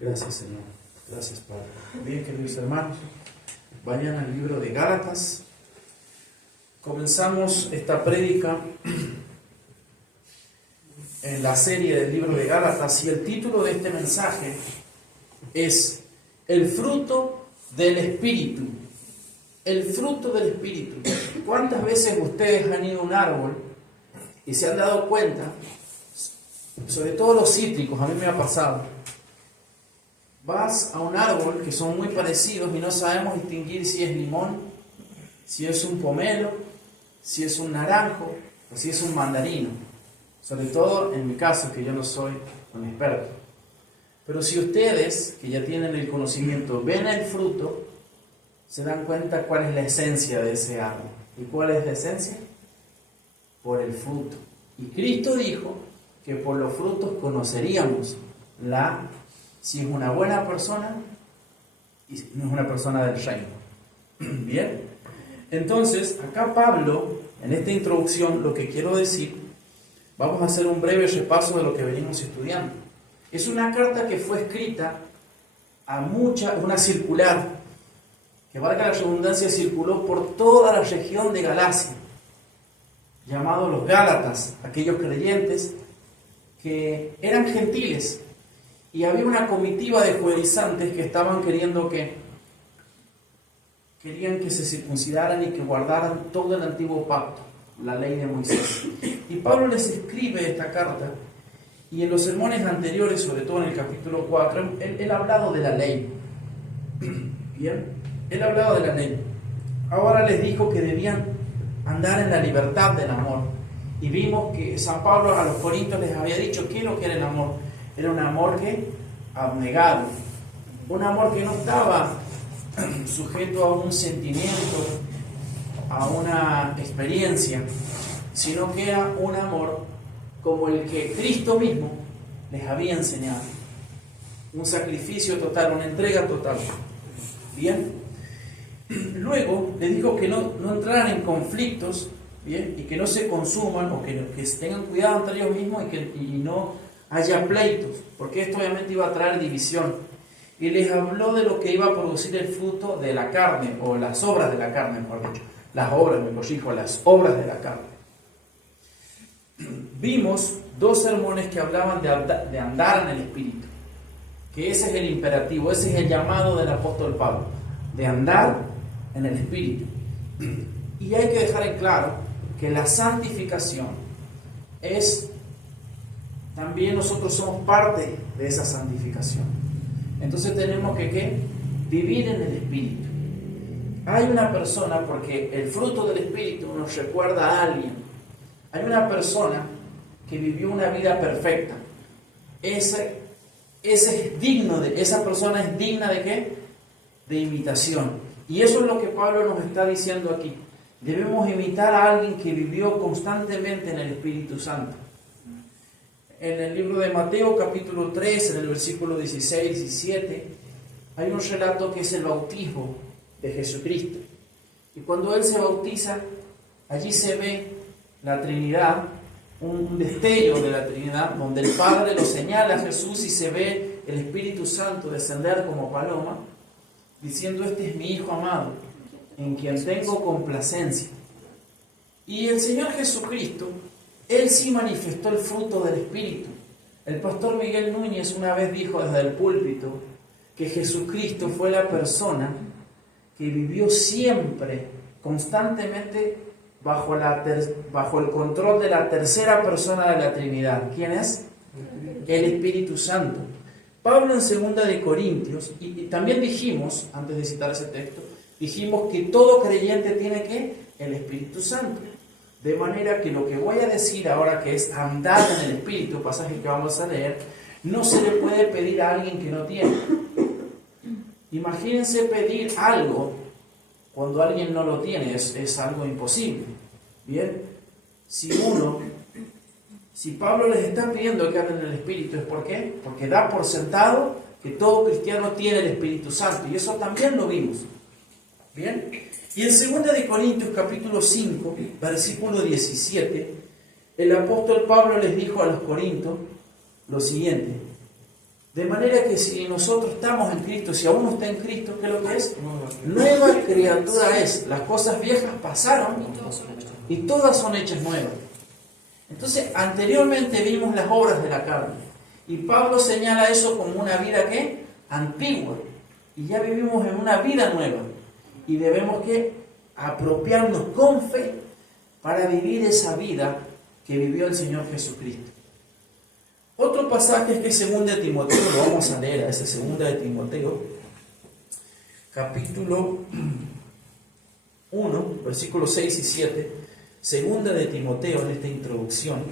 Gracias, Señor. Gracias, Padre. Bien, queridos hermanos, vayan al libro de Gálatas. Comenzamos esta prédica en la serie del libro de Gálatas y el título de este mensaje es El fruto del Espíritu. El fruto del Espíritu. ¿Cuántas veces ustedes han ido a un árbol y se han dado cuenta, sobre todo los cítricos, a mí me ha pasado? Vas a un árbol que son muy parecidos y no sabemos distinguir si es limón, si es un pomelo, si es un naranjo o si es un mandarino. Sobre todo en mi caso, que yo no soy un experto. Pero si ustedes, que ya tienen el conocimiento, ven el fruto, se dan cuenta cuál es la esencia de ese árbol. ¿Y cuál es la esencia? Por el fruto. Y Cristo dijo que por los frutos conoceríamos si es una buena persona y no es una persona del reino. Bien, entonces acá Pablo, en esta introducción, lo que quiero decir, vamos a hacer un breve repaso de lo que venimos estudiando. Es una carta que fue escrita una circular, que valga la redundancia, circuló por toda la región de Galacia, llamados los Gálatas, aquellos creyentes que eran gentiles. Y había una comitiva de judaizantes que estaban querían que se circuncidaran y que guardaran todo el antiguo pacto, la ley de Moisés. Y Pablo les escribe esta carta, y en los sermones anteriores, sobre todo en el capítulo 4, él ha hablado de la ley. Bien, él ha hablado de la ley. Ahora les dijo que debían andar en la libertad del amor. Y vimos que San Pablo a los Corintios les había dicho qué es lo que era el amor. Era un amor abnegado, un amor que no estaba sujeto a un sentimiento, a una experiencia, sino que era un amor como el que Cristo mismo les había enseñado. Un sacrificio total, una entrega total. Bien. Luego les dijo que no entraran en conflictos, bien, y que no se consuman, o que tengan cuidado entre ellos mismos y no haya pleitos, porque esto obviamente iba a traer división. Y les habló de lo que iba a producir el fruto de la carne, o las obras de la carne, mejor dicho. Las obras de la carne. Vimos dos sermones que hablaban de andar en el Espíritu, que ese es el imperativo, ese es el llamado del apóstol Pablo, de andar en el Espíritu. Y hay que dejar en claro que la santificación también nosotros somos parte de esa santificación. Entonces tenemos que vivir en el Espíritu. Hay una persona, porque el fruto del Espíritu nos recuerda a alguien. Hay una persona que vivió una vida perfecta. Esa persona es digna ¿de qué? De imitación. Y eso es lo que Pablo nos está diciendo aquí. Debemos imitar a alguien que vivió constantemente en el Espíritu Santo. En el libro de Mateo, capítulo 3, en el versículo 16 y 17, hay un relato que es el bautismo de Jesucristo. Y cuando Él se bautiza, allí se ve la Trinidad, un destello de la Trinidad, donde el Padre lo señala a Jesús y se ve el Espíritu Santo descender como paloma, diciendo: este es mi Hijo amado, en quien tengo complacencia. Y el Señor Jesucristo, Él sí manifestó el fruto del Espíritu. El pastor Miguel Núñez una vez dijo desde el púlpito que Jesucristo fue la persona que vivió siempre, constantemente, bajo el control de la tercera persona de la Trinidad. ¿Quién es? El Espíritu Santo. Pablo en 2 de Corintios, y también dijimos, antes de citar ese texto, dijimos que todo creyente tiene el Espíritu Santo. De manera que lo que voy a decir ahora, que es andar en el Espíritu, pasaje que vamos a leer, no se le puede pedir a alguien que no tiene. Imagínense pedir algo cuando alguien no lo tiene, es algo imposible. Bien, si uno Si Pablo les está pidiendo que anden en el Espíritu, ¿es por qué? Porque da por sentado que todo cristiano tiene el Espíritu Santo, y eso también lo vimos. ¿Bien? Y en 2 de Corintios capítulo 5, versículo 17, el apóstol Pablo les dijo a los corintios lo siguiente: de manera que si nosotros estamos en Cristo, si aún no está en Cristo, ¿qué es lo que es? Nueva criatura es. Las cosas viejas pasaron y todas son hechas nuevas. Entonces, anteriormente vimos las obras de la carne, y Pablo señala eso como una vida ¿qué? Antigua, y ya vivimos en una vida nueva, y debemos que apropiarnos con fe para vivir esa vida que vivió el Señor Jesucristo. Otro pasaje es que 2 de Timoteo, lo vamos a leer, a ese 2 de Timoteo, capítulo 1, versículos 6 y 7, 2 de Timoteo en esta introducción.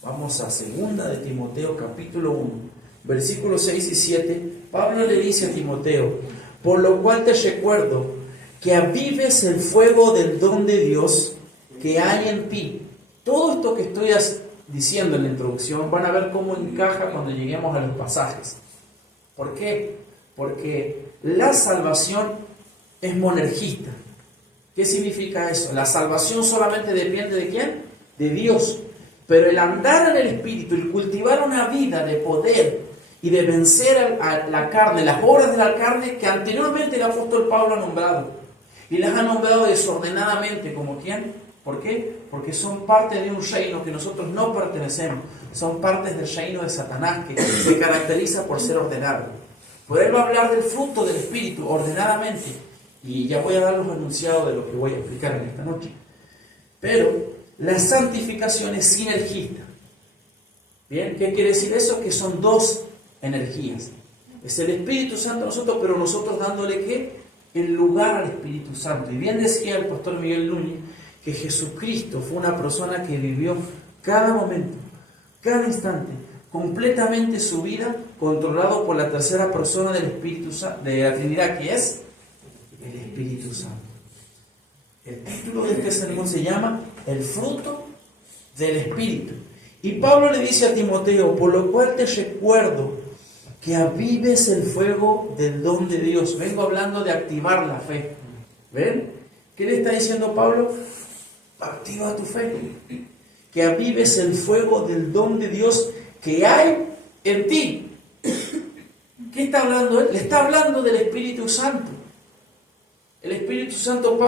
Vamos a 2 de Timoteo, capítulo 1, versículos 6 y 7. Pablo le dice a Timoteo: por lo cual te recuerdo que avives el fuego del don de Dios que hay en ti. Todo esto que estoy diciendo en la introducción, van a ver cómo encaja cuando lleguemos a los pasajes. ¿Por qué? Porque la salvación es monergista. ¿Qué significa eso? La salvación solamente depende ¿de quién? De Dios. Pero el andar en el Espíritu, el cultivar una vida de poder y de vencer a la carne, las obras de la carne que anteriormente el apóstol Pablo ha nombrado, y las ha nombrado desordenadamente, ¿como quién? ¿Por qué? Porque son parte de un reino que nosotros no pertenecemos. Son partes del reino de Satanás, que se caracteriza por ser ordenado. Por él va a hablar del fruto del Espíritu ordenadamente, y ya voy a dar los enunciados de lo que voy a explicar en esta noche. Pero la santificación es sinergista. ¿Bien? ¿Qué quiere decir eso? Que son dos energías. Es el Espíritu Santo nosotros, pero nosotros dándole ¿qué? El lugar al Espíritu Santo. Y bien decía el pastor Miguel Núñez que Jesucristo fue una persona que vivió cada momento, cada instante, completamente su vida controlado por la tercera persona del Espíritu Santo, de la Trinidad, que es el Espíritu Santo. El título de este sermón se llama El fruto del Espíritu. Y Pablo le dice a Timoteo: por lo cual te recuerdo que avives el fuego del don de Dios. Vengo hablando de activar la fe. ¿Ven? ¿Qué le está diciendo Pablo? Activa tu fe. Que avives el fuego del don de Dios que hay en ti. ¿Qué está hablando él? Le está hablando del Espíritu Santo. El Espíritu Santo,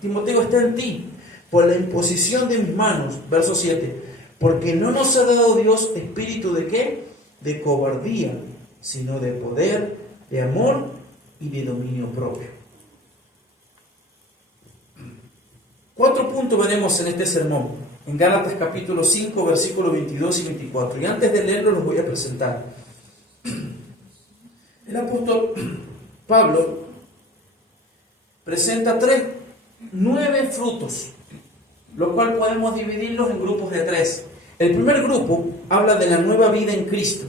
Timoteo, está en ti por la imposición de mis manos. Verso 7. Porque no nos ha dado Dios espíritu de ¿qué? De cobardía, sino de poder, de amor y de dominio propio. 4 puntos veremos en este sermón, en Gálatas capítulo 5, versículos 22 y 24. Y antes de leerlo los voy a presentar. El apóstol Pablo presenta 9 frutos, lo cual podemos dividirlos en grupos de 3. El primer grupo habla de la nueva vida en Cristo.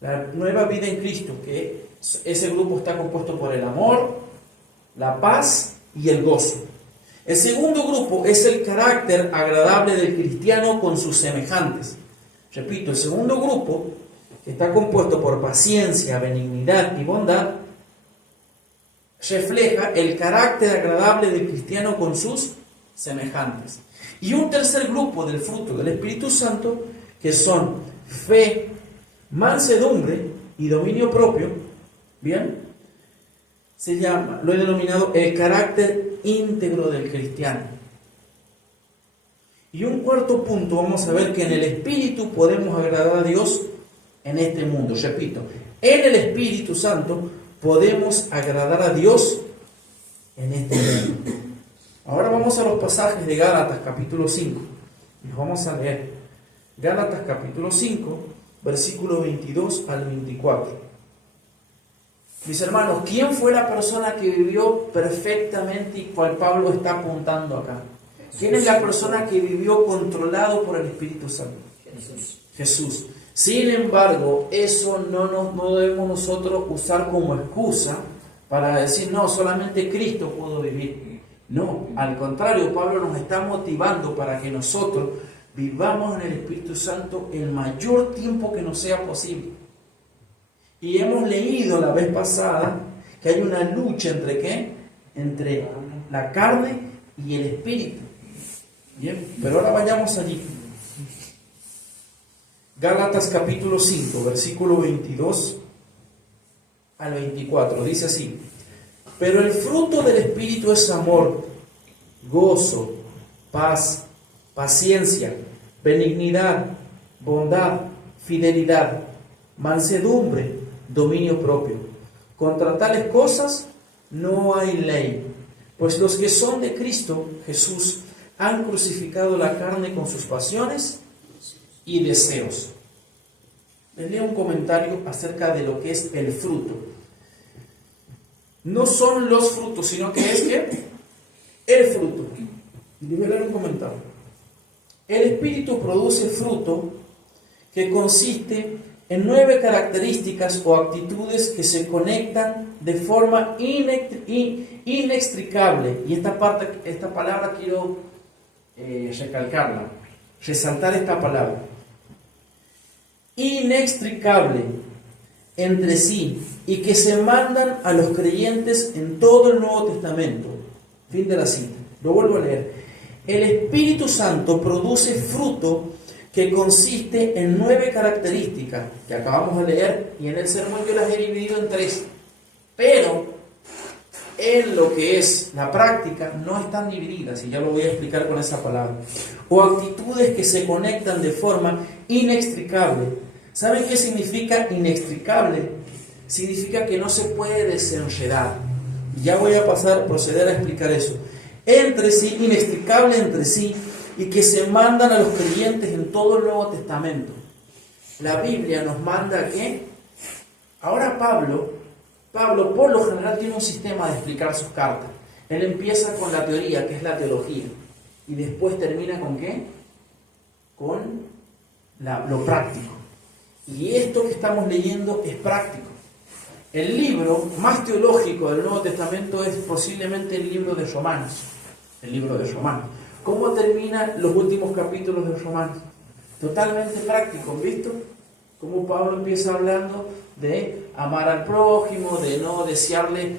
La nueva vida en Cristo, que ese grupo está compuesto por el amor, la paz y el gozo. El segundo grupo es el carácter agradable del cristiano con sus semejantes. Repito, el segundo grupo, que está compuesto por paciencia, benignidad y bondad, refleja el carácter agradable del cristiano con sus semejantes. Y un tercer grupo del fruto del Espíritu Santo, que son fe, mansedumbre y dominio propio, ¿bien? Se llama, lo he denominado el carácter íntegro del cristiano. Y un cuarto punto, vamos a ver que en el Espíritu podemos agradar a Dios en este mundo. Repito, en el Espíritu Santo podemos agradar a Dios en este mundo. Ahora vamos a los pasajes de Gálatas capítulo 5. Y vamos a leer Gálatas capítulo 5, versículo 22 al 24. Mis hermanos, ¿quién fue la persona que vivió perfectamente y cual Pablo está apuntando acá? ¿Quién es la persona que vivió controlado por el Espíritu Santo? Jesús. Sin embargo, eso no debemos nosotros usar como excusa para decir, no, solamente Cristo pudo vivir. No, al contrario, Pablo nos está motivando para que nosotros vivamos en el Espíritu Santo el mayor tiempo que nos sea posible. Y hemos leído la vez pasada que hay una lucha entre ¿qué? Entre la carne y el Espíritu. Bien, pero ahora vayamos allí. Gálatas capítulo 5, versículo 22 al 24, dice así: pero el fruto del Espíritu es amor, gozo, paz, paciencia, benignidad, bondad, fidelidad, mansedumbre, dominio propio. Contra tales cosas no hay ley, pues los que son de Cristo Jesús han crucificado la carne con sus pasiones y deseos. Les leo un comentario acerca de lo que es el fruto. No son los frutos, sino que es que el fruto. Y les voy a leer un comentario. El Espíritu produce fruto que consiste en 9 características o actitudes que se conectan de forma inextricable. Y esta palabra quiero recalcarla, resaltar esta palabra. Inextricable entre sí y que se mandan a los creyentes en todo el Nuevo Testamento. Fin de la cita. Lo vuelvo a leer. El Espíritu Santo produce fruto que consiste en 9 características que acabamos de leer, y en el sermón yo las he dividido en 3. Pero en lo que es la práctica no están divididas, y ya lo voy a explicar con esa palabra. O actitudes que se conectan de forma inextricable. ¿Saben qué significa inextricable? Significa que no se puede desenredar. Ya voy a proceder a explicar eso. Entre sí, inextricable entre sí, y que se mandan a los creyentes en todo el Nuevo Testamento. La Biblia nos manda que ahora Pablo por lo general tiene un sistema de explicar sus cartas. Él empieza con la teoría, que es la teología, y después termina con ¿qué? Con lo práctico. Y esto que estamos leyendo es práctico. El libro más teológico del Nuevo Testamento es posiblemente el libro de Romanos. El libro de Romanos. ¿Cómo terminan los últimos capítulos de Romanos? Totalmente prácticos, ¿visto? Como Pablo empieza hablando de amar al prójimo, de no desearle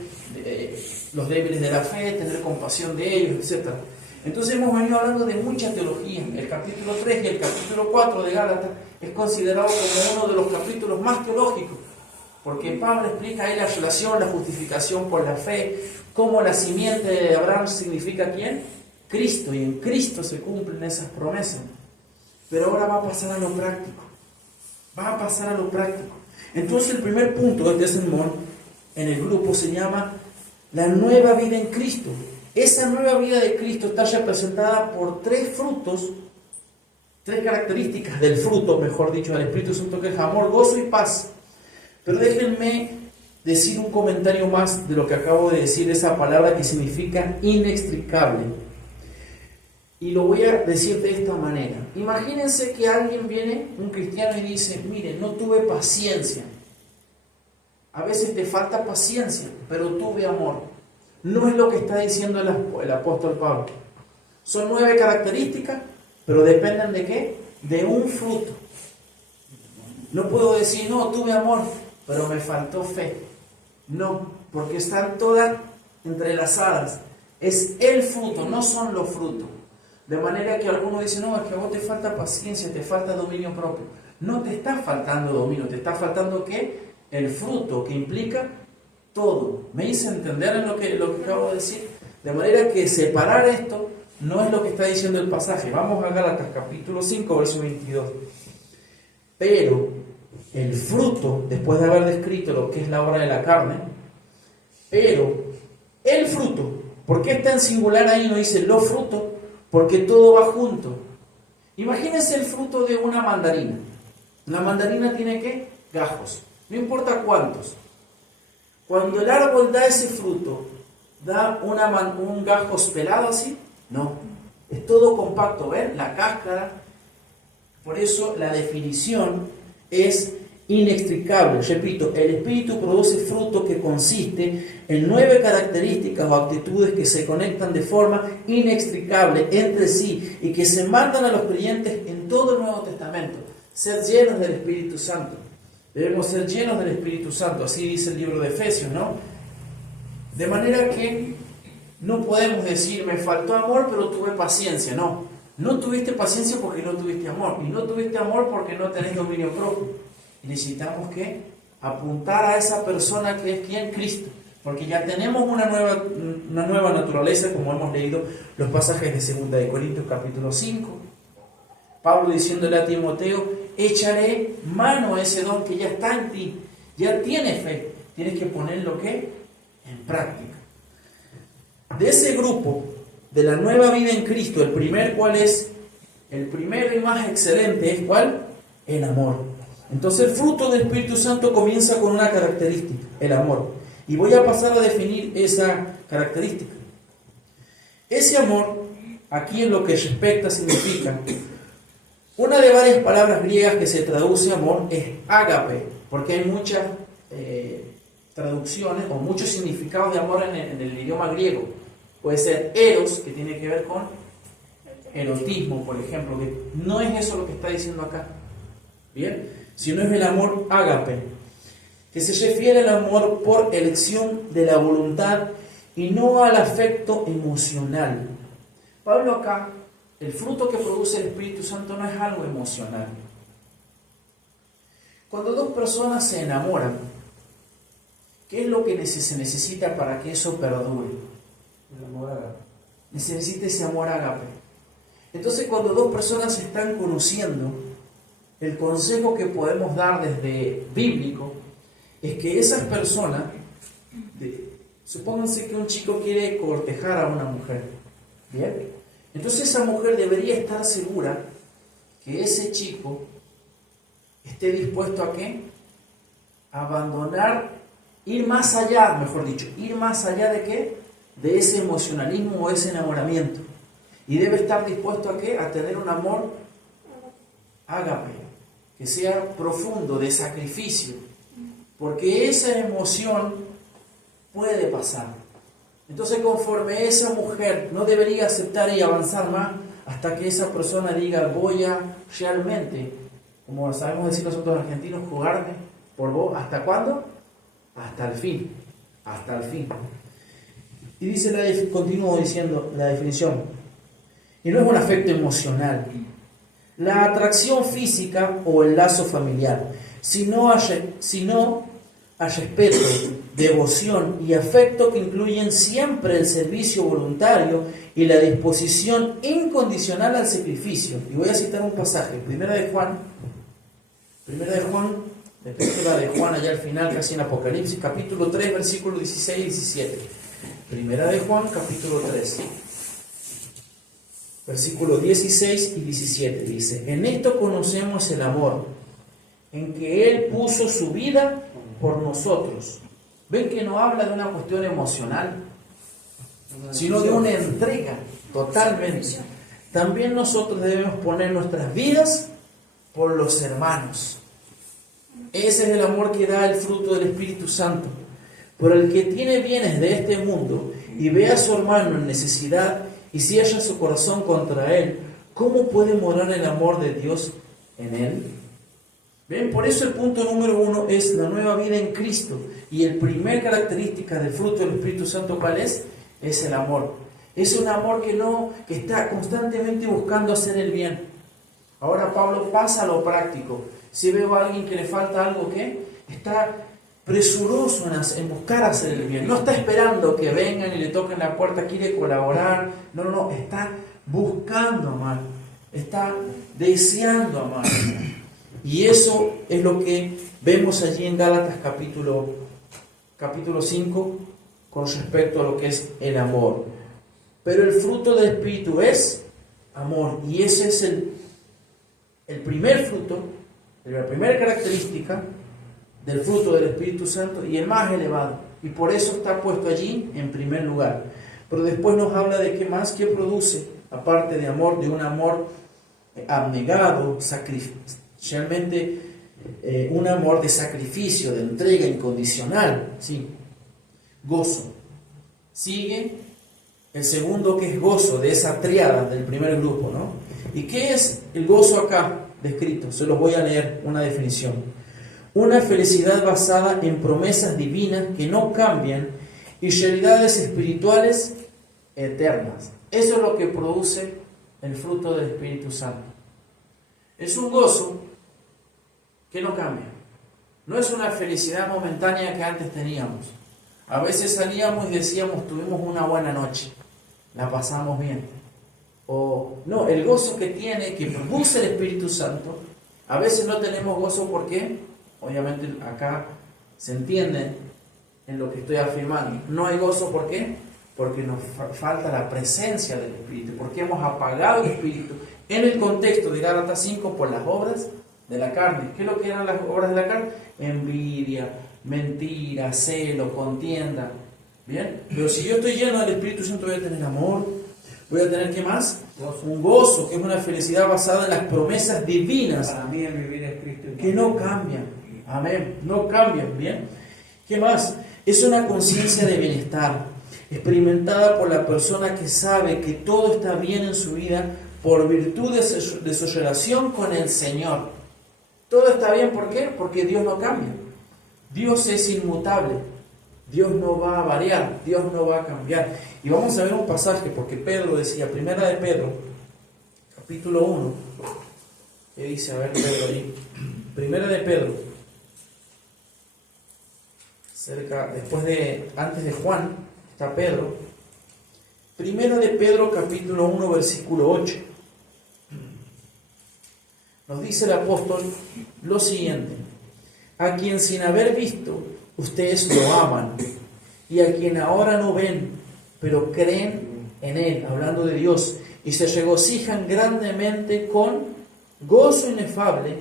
los débiles de la fe, tener compasión de ellos, etc. Entonces hemos venido hablando de mucha teología. El capítulo 3 y el capítulo 4 de Gálatas es considerado como uno de los capítulos más teológicos, porque Pablo explica ahí la relación, la justificación por la fe, cómo la simiente de Abraham significa ¿quién? Cristo, y en Cristo se cumplen esas promesas. Pero ahora va a pasar a lo práctico. Va a pasar a lo práctico. Entonces el primer punto de este sermón en el grupo se llama la nueva vida en Cristo. Esa nueva vida de Cristo está representada por 3 frutos, 3 características del fruto, mejor dicho, del Espíritu Santo, que es amor, gozo y paz. Pero déjenme decir un comentario más de lo que acabo de decir, esa palabra que significa inextricable. Y lo voy a decir de esta manera. Imagínense que alguien viene, un cristiano, y dice: mire, no tuve paciencia. A veces te falta paciencia, pero tuve amor. No es lo que está diciendo el apóstol Pablo. Son 9 características, pero dependen de ¿qué? De un fruto. No puedo decir: no, tuve amor, pero me faltó fe. No, porque están todas entrelazadas. Es el fruto, no son los frutos. De manera que algunos dicen: no, es que a vos te falta paciencia, te falta dominio propio. No te está faltando dominio, te está faltando ¿qué? El fruto, que implica todo. ¿Me hice entender en lo que acabo de decir? De manera que separar esto no es lo que está diciendo el pasaje. Vamos a Gálatas capítulo 5, verso 22. Pero el fruto, después de haber descrito lo que es la obra de la carne, pero el fruto, ¿por qué está en singular ahí? No dice los frutos, porque todo va junto. Imagínense el fruto de una mandarina. La mandarina tiene ¿qué? Gajos. No importa cuántos. Cuando el árbol da ese fruto, ¿da un gajo pelado así? No. Es todo compacto, ¿ven? La cáscara. Por eso la definición es inextricable. Repito, el Espíritu produce fruto que consiste en 9 características o actitudes que se conectan de forma inextricable entre sí y que se mandan a los creyentes en todo el Nuevo Testamento. Ser llenos del Espíritu Santo. Debemos ser llenos del Espíritu Santo, así dice el libro de Efesios, ¿no? De manera que no podemos decir, me faltó amor, pero tuve paciencia. No, no tuviste paciencia porque no tuviste amor. Y no tuviste amor porque no tenés dominio propio. Y necesitamos que apuntar a esa persona que es quien, Cristo. Porque ya tenemos una nueva naturaleza, como hemos leído los pasajes de 2 de Corintios capítulo 5. Pablo diciéndole a Timoteo, échale mano a ese don que ya está en ti. Ya tienes fe. Tienes que ponerlo, ¿qué? En práctica. De ese grupo, de la nueva vida en Cristo, el primero y más excelente es ¿cuál? El amor. Entonces el fruto del Espíritu Santo comienza con una característica, el amor. Y voy a pasar a definir esa característica. Ese amor, aquí en lo que respecta, significa, una de varias palabras griegas que se traduce amor es ágape, porque hay muchas traducciones o muchos significados de amor en el idioma griego. Puede ser eros, que tiene que ver con erotismo, por ejemplo, que no es eso lo que está diciendo acá, ¿bien? Sino es el amor ágape, que se refiere al amor por elección de la voluntad y no al afecto emocional. Pablo acá, el fruto que produce el Espíritu Santo no es algo emocional. Cuando dos personas se enamoran, ¿qué es lo que se necesita para que eso perdure? El amor ágape. Necesita ese amor ágape. Entonces, cuando dos personas se están conociendo, el consejo que podemos dar desde bíblico es que esas personas, supónganse que un chico quiere cortejar a una mujer, ¿bien? Entonces esa mujer debería estar segura que ese chico esté dispuesto a ¿qué? A abandonar, ir más allá, mejor dicho, ir más allá de ¿qué? De ese emocionalismo o ese enamoramiento. Y debe estar dispuesto a ¿qué? A tener un amor ágape, que sea profundo, de sacrificio, porque esa emoción puede pasar. Entonces, conforme esa mujer no debería aceptar y avanzar más hasta que esa persona diga, voy a realmente, como sabemos decir nosotros argentinos, jugarme por vos. ¿Hasta cuándo? Hasta el fin. Hasta el fin. Y dice, continúo diciendo la definición, y no es un afecto emocional, la atracción física o el lazo familiar, sino a respeto, devoción y afecto que incluyen siempre el servicio voluntario y la disposición incondicional al sacrificio. Y voy a citar un pasaje, Primera de Juan, la epístola de Juan allá al final, casi en Apocalipsis, capítulo 3, versículos 16 y 17. Primera de Juan, capítulo 3, versículos 16 y 17, dice, en esto conocemos el amor, en que Él puso su vida por nosotros. ¿Ven que no habla de una cuestión emocional, sino de una entrega totalmente? También nosotros debemos poner nuestras vidas por los hermanos. Ese es el amor que da el fruto del Espíritu Santo. Por el que tiene bienes de este mundo y ve a su hermano en necesidad y cierra su corazón contra él, ¿cómo puede morar el amor de Dios en él? ¿Ven? Por eso el punto número 1 es la nueva vida en Cristo. Y el primer característica del fruto del Espíritu Santo, ¿cuál es? Es el amor. Es un amor que está constantemente buscando hacer el bien. Ahora Pablo pasa a lo práctico. Si veo a alguien que le falta algo, ¿qué? Está presuroso en buscar hacer el bien. No está esperando que vengan y le toquen la puerta, quiere colaborar. No, está buscando amar. Está deseando amar. Y eso es lo que vemos allí en Gálatas capítulo 5 con respecto a lo que es el amor. Pero el fruto del Espíritu es amor. Y ese es el primer fruto, la primera característica del fruto del Espíritu Santo y el más elevado. Y por eso está puesto allí en primer lugar. Pero después nos habla de qué más, qué produce, aparte de amor, de un amor abnegado, realmente un amor de sacrificio, de entrega incondicional, ¿sí? Gozo. Sigue el segundo, que es gozo, de esa triada del primer grupo, ¿no? ¿Y qué es el gozo acá descrito? Se los voy a leer una definición. Una felicidad basada en promesas divinas que no cambian y realidades espirituales eternas. Eso es lo que produce el fruto del Espíritu Santo. Es un gozo que no cambia. No es una felicidad momentánea que antes teníamos. A veces salíamos y decíamos, tuvimos una buena noche, la pasamos bien. O no, el gozo que produce el Espíritu Santo, a veces no tenemos gozo. ¿Por qué? Obviamente acá se entiende en lo que estoy afirmando. No hay gozo, ¿por qué? Porque nos falta la presencia del Espíritu, porque hemos apagado el Espíritu. En el contexto de Gálatas 5, por las obras de la carne. ¿Qué es lo que eran las obras de la carne? Envidia, mentira, celo, contienda. ¿Bien? Pero si yo estoy lleno del Espíritu Santo, voy a tener amor. Voy a tener, ¿qué más? Un gozo, que es una felicidad basada en las promesas divinas. Para mí el vivir es Cristo. Que no cambian. Amén. No cambian. ¿Bien? ¿Qué más? Es una conciencia de bienestar, experimentada por la persona que sabe que todo está bien en su vida por virtud de su relación con el Señor. Todo está bien, ¿por qué? Porque Dios no cambia. Dios es inmutable. Dios no va a variar. Dios no va a cambiar. Y vamos a ver un pasaje, porque Pedro decía, primera de Pedro, capítulo 1, ¿qué dice? A ver, Pedro ahí. Primera de Pedro, antes de Juan, está Pedro. Primera de Pedro, capítulo 1, versículo 8. Nos dice el apóstol lo siguiente: a quien sin haber visto, ustedes lo aman, y a quien ahora no ven, pero creen en Él, hablando de Dios, y se regocijan grandemente con gozo inefable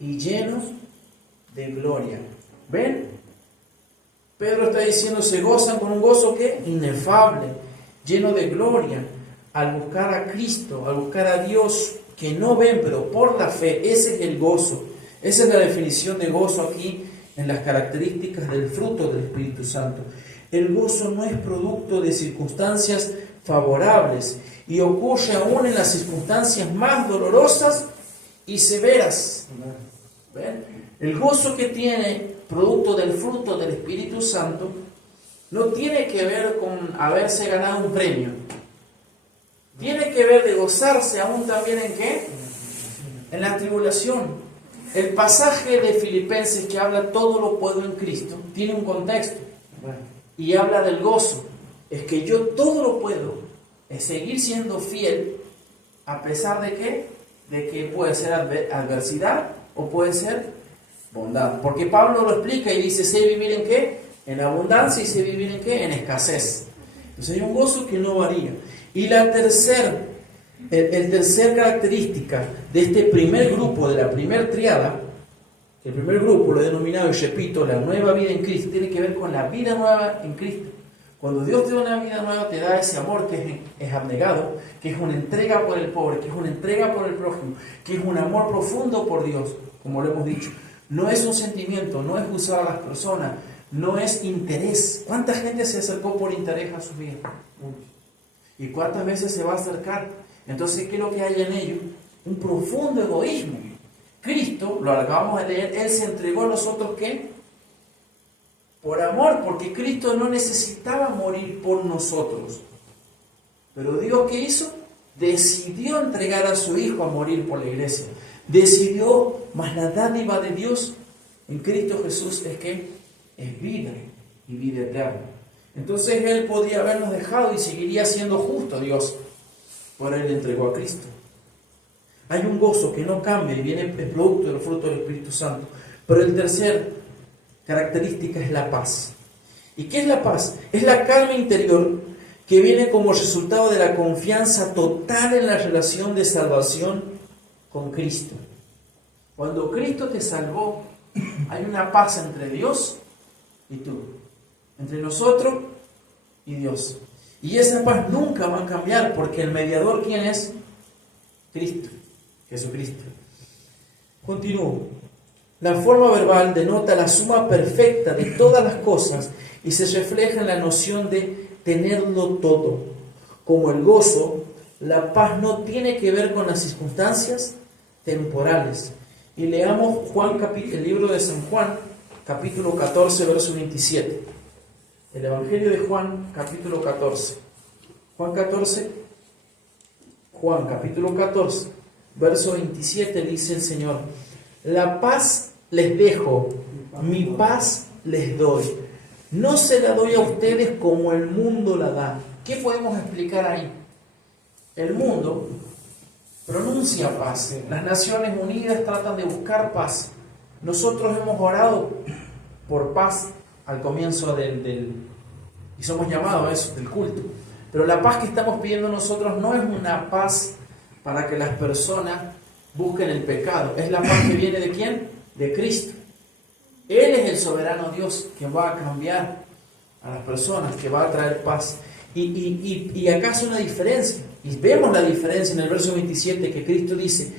y llenos de gloria. ¿Ven? Pedro está diciendo, se gozan con un gozo ¿qué? Inefable, lleno de gloria, al buscar a Cristo, al buscar a Dios, que no ven, pero por la fe. Ese es el gozo. Esa es la definición de gozo aquí en las características del fruto del Espíritu Santo. El gozo no es producto de circunstancias favorables y ocurre aún en las circunstancias más dolorosas y severas. ¿Ven? El gozo que tiene producto del fruto del Espíritu Santo no tiene que ver con haberse ganado un premio. Tiene que ver de gozarse aún también en ¿qué? En la tribulación. El pasaje de Filipenses que habla todo lo puedo en Cristo tiene un contexto y habla del gozo. Es que yo todo lo puedo, es seguir siendo fiel a pesar de ¿qué? De que puede ser adversidad o puede ser bondad. Porque Pablo lo explica y dice, sé vivir en ¿qué? En abundancia, y sé vivir en ¿qué? En escasez. Entonces hay un gozo que no varía. Y la tercera característica de este primer grupo, de la primer triada, el primer grupo lo he denominado, y repito, la nueva vida en Cristo, tiene que ver con la vida nueva en Cristo. Cuando Dios te da una vida nueva, te da ese amor que es abnegado, que es una entrega por el pobre, que es una entrega por el prójimo, que es un amor profundo por Dios, como lo hemos dicho. No es un sentimiento, no es usar a las personas, no es interés. ¿Cuánta gente se acercó por interés a su vida? ¿Y cuántas veces se va a acercar? Entonces, ¿qué es lo que hay en ello? Un profundo egoísmo. Cristo, lo acabamos de leer, Él se entregó a nosotros, ¿qué? Por amor, porque Cristo no necesitaba morir por nosotros. Pero Dios, ¿qué hizo? Decidió entregar a su Hijo a morir por la iglesia. Decidió, mas la dádiva de Dios en Cristo Jesús es que es vida y vida eterna. Entonces Él podría habernos dejado y seguiría siendo justo Dios. Por Él entregó a Cristo. Hay un gozo que no cambia y viene el producto del fruto del Espíritu Santo. Pero el tercer característica es la paz. ¿Y qué es la paz? Es la calma interior que viene como resultado de la confianza total en la relación de salvación con Cristo. Cuando Cristo te salvó, hay una paz entre Dios y tú, entre nosotros y Dios. Y esa paz nunca va a cambiar, porque el mediador, ¿quién es? Cristo, Jesucristo. Continúo. La forma verbal denota la suma perfecta de todas las cosas y se refleja en la noción de tenerlo todo. Como el gozo, la paz no tiene que ver con las circunstancias temporales. Y leamos el libro de San Juan, capítulo 14, verso 27. El Evangelio de Juan, capítulo 14. Juan, capítulo 14, verso 27, dice el Señor: la paz les dejo, mi paz les doy. No se la doy a ustedes como el mundo la da. ¿Qué podemos explicar ahí? El mundo pronuncia paz. Las Naciones Unidas tratan de buscar paz. Nosotros hemos orado por paz al comienzo y somos llamados a eso, del culto. Pero la paz que estamos pidiendo nosotros no es una paz para que las personas busquen el pecado. Es la paz que viene ¿de quién? De Cristo. Él es el soberano Dios que va a cambiar a las personas, que va a traer paz. Y acá es una diferencia. Y vemos la diferencia en el verso 27 que Cristo dice: